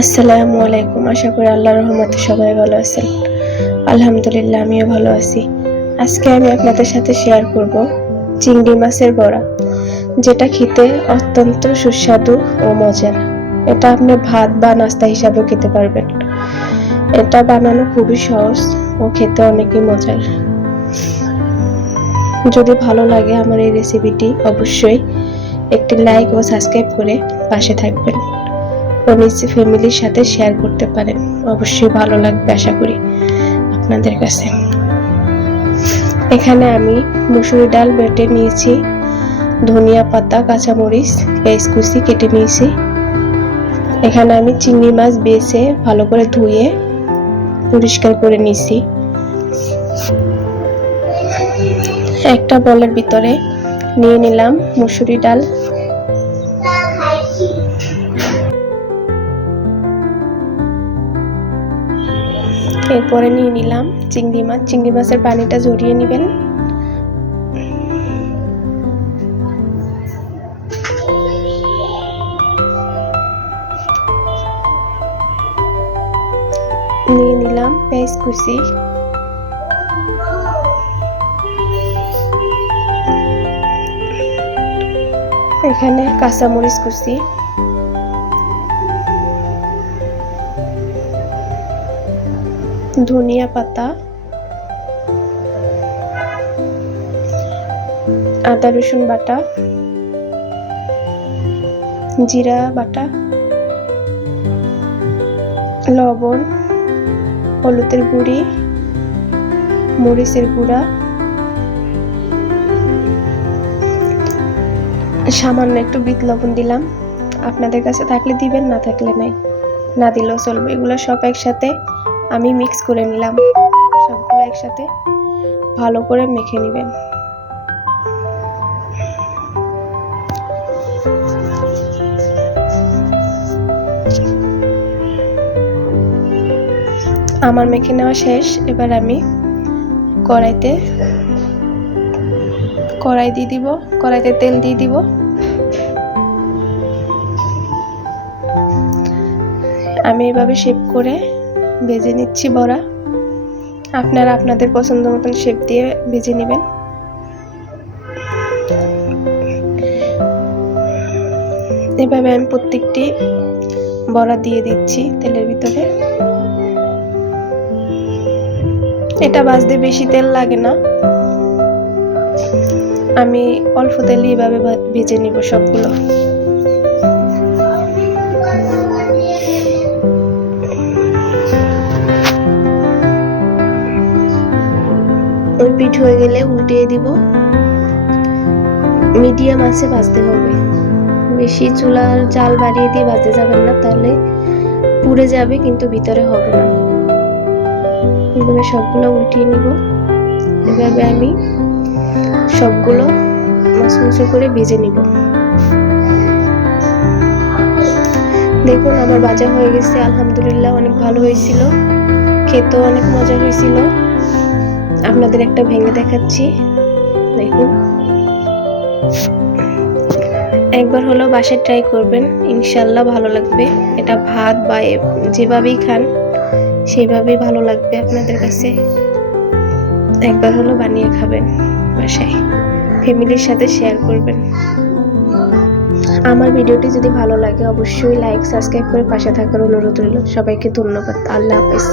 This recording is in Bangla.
আসসালামু আলাইকুম। আশা করি আল্লাহর রহমতে সবাই ভালো আছেন। আলহামদুলিল্লাহ, আমিও ভালো আছি। আজকে আমি আপনাদের সাথে শেয়ার করব চিংড়ি মাছের বড়া, যেটা খেতে অত্যন্ত সুস্বাদু ও মজার। এটা আপনি ভাত বা নাস্তা হিসাবেও খেতে পারবেন। এটা বানানো খুবই সহজ ও খেতে অনেকই মজার। যদি ভালো লাগে আমার এই রেসিপিটি, অবশ্যই একটি লাইক ও সাবস্ক্রাইব করে পাশে থাকবেন ও নিজ ফ্যামিলির সাথে শেয়ার করতে পারেন। অবশ্যই ভালো লাগবে আশা করি আপনাদের কাছে। এখানে আমি মসুরি ডাল বেটে নিয়েছি, ধনিয়া পাতা, কাঁচামরিচ, পেঁয়াজ কুচি কেটে নিয়েছি। এখানে আমি চিংড়ি মাছ বেছে ভালো করে ধুয়ে পরিষ্কার করে নিয়েছি। একটা বলের ভিতরে নিয়ে নিলাম মসুরি ডাল, এরপরে নিয়ে নিলাম চিংড়ি মাছ। চিংড়ি মাছের পানিটা ঝরিয়ে নেবেন। নিয়ে নিলাম পেঁয়াজ কুচি, এখানে কাঁচামরিচ কুচি, ধনিয়া পাতা, আদা রসুন বাটা, জিরা বাটা, লবণ, হলুদের গুঁড়ি, মরিচের গুঁড়া, সামান্য একটু বিট লবণ দিলাম। আপনাদের কাছে থাকলে দিবেন, না থাকলে নাই, না দিলেও চলবে। এগুলো সব একসাথে আমি মিক্স করে নিলাম। সবগুলো একসাথে ভালো করে মেখে নেবেন। আমার মেখে নেওয়া শেষ। এবার আমি কড়াইতে তেল দিয়ে দিব। আমি এভাবে শেপ করে ভেজে নিচ্ছি বড়া। আপনারা আপনাদের পছন্দ মতন শেপ দিয়ে ভেজে নেবেন। এভাবে আমি প্রত্যেকটি বড়া দিয়ে দিচ্ছি তেলের ভিতরে। এটা ভাজতে বেশি তেল লাগে না, আমি অল্প তেলে এভাবে ভেজে নিব সবগুলো। ওই পিঠ হয়ে গেলে উল্টিয়ে দিব। মিডিয়াম আঁচে ভাজতে হবে, বেশি চুলার জাল বাড়িয়ে দিয়ে ভাজতে যাবেন না, তাহলে পুড়ে যাবে কিন্তু ভিতরে হবে না। এভাবে সবগুলো উল্টিয়ে নিব। এভাবে আমি সবগুলো মুচমুচে করে ভেজে নিব। দেখুন আমার ভাজা হয়ে গেছে, আলহামদুলিল্লাহ অনেক ভালো হয়েছিল, খেতেও অনেক মজা হয়েছিল। আপনাদের একটা ভেঙে দেখাচ্ছি, দেখুন। একবার হলো বাসায় ট্রাই করবেন, ইনশাল্লাহ ভালো লাগবে। এটা ভাত বা যেভাবেই খান সেইভাবেই ভালো লাগবে আপনাদের কাছে। একবার হলো বানিয়ে খাবেন বাসায়, ফ্যামিলির সাথে শেয়ার করবেন। আমার ভিডিওটি যদি ভালো লাগে অবশ্যই লাইক সাবস্ক্রাইব করে পাশে থাকার অনুরোধ রইল। সবাইকে ধন্যবাদ। আল্লাহ হাফেজ।